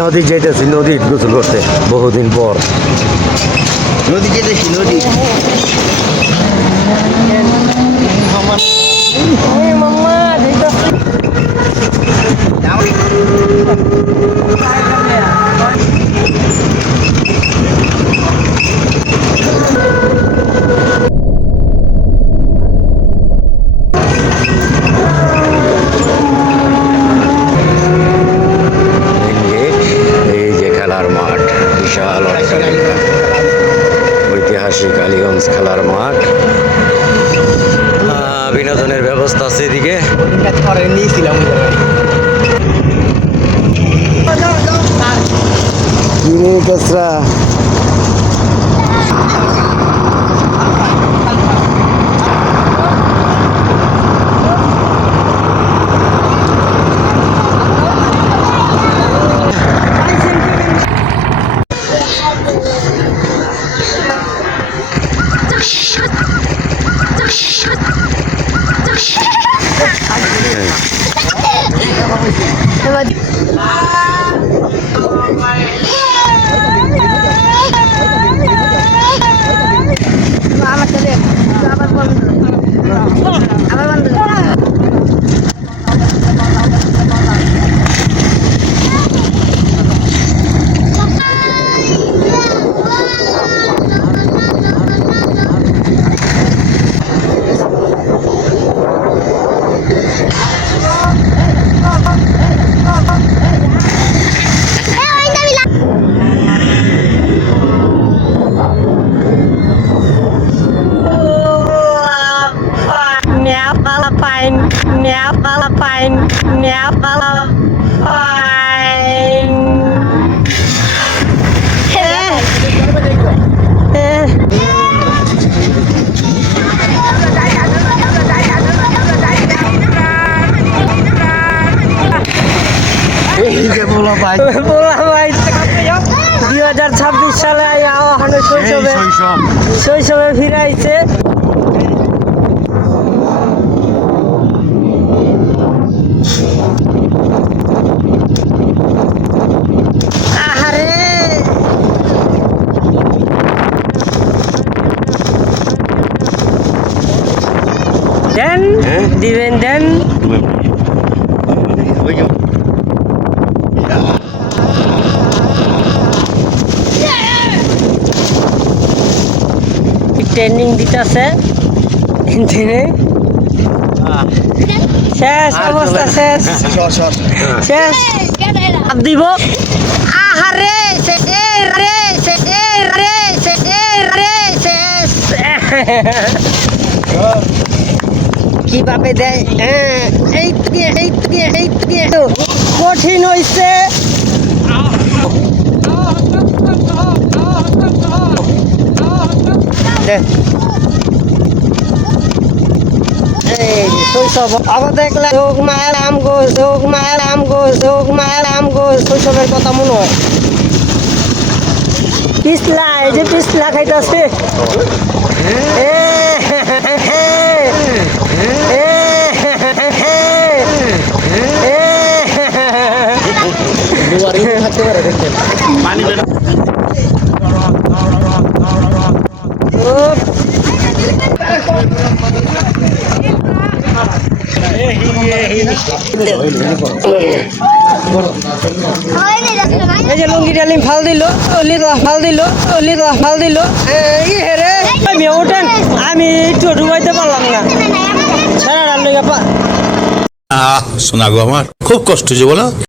নদী যেতেছি, নদী গোসল করতে বহুদিন পর। নদী যেতেছি, নদী এই যে খেলার মাঠ, বিশাল অট্টালিকা, ঐতিহাসিক কালীগঞ্জ খেলার মাঠ। বিনোদনের ব্যবস্থা আছে এদিকে। নিয়েছিলাম কচরা ভাই 2026 সালে শৈশবে ফিরাইছে। আহারে দেন দিবেন দেন ট্রেনিং দিতেছে, শেষ অবস্থা, শেষ শেষ দিব। আহারে কিভাবে দেয়, কঠিন হইছে। আবার দেখলে যোগ মায়ের আম গোস, যোগ মায়ের আম গোস, যোগ মায়ের আম গোস, শৈশবের কথা মনে হয়। পিছলা, এই যে পিছলা খাইতেছে, এই যে লুঙ্গি ডালিম ফাল দিল, ফাল দিল, ফাল দিল। আমি ওঠেন, আমি একটু ডুবাইতে পারলাম না, সারা রান্না শোনা গো, আমার খুব কষ্ট যে বলো।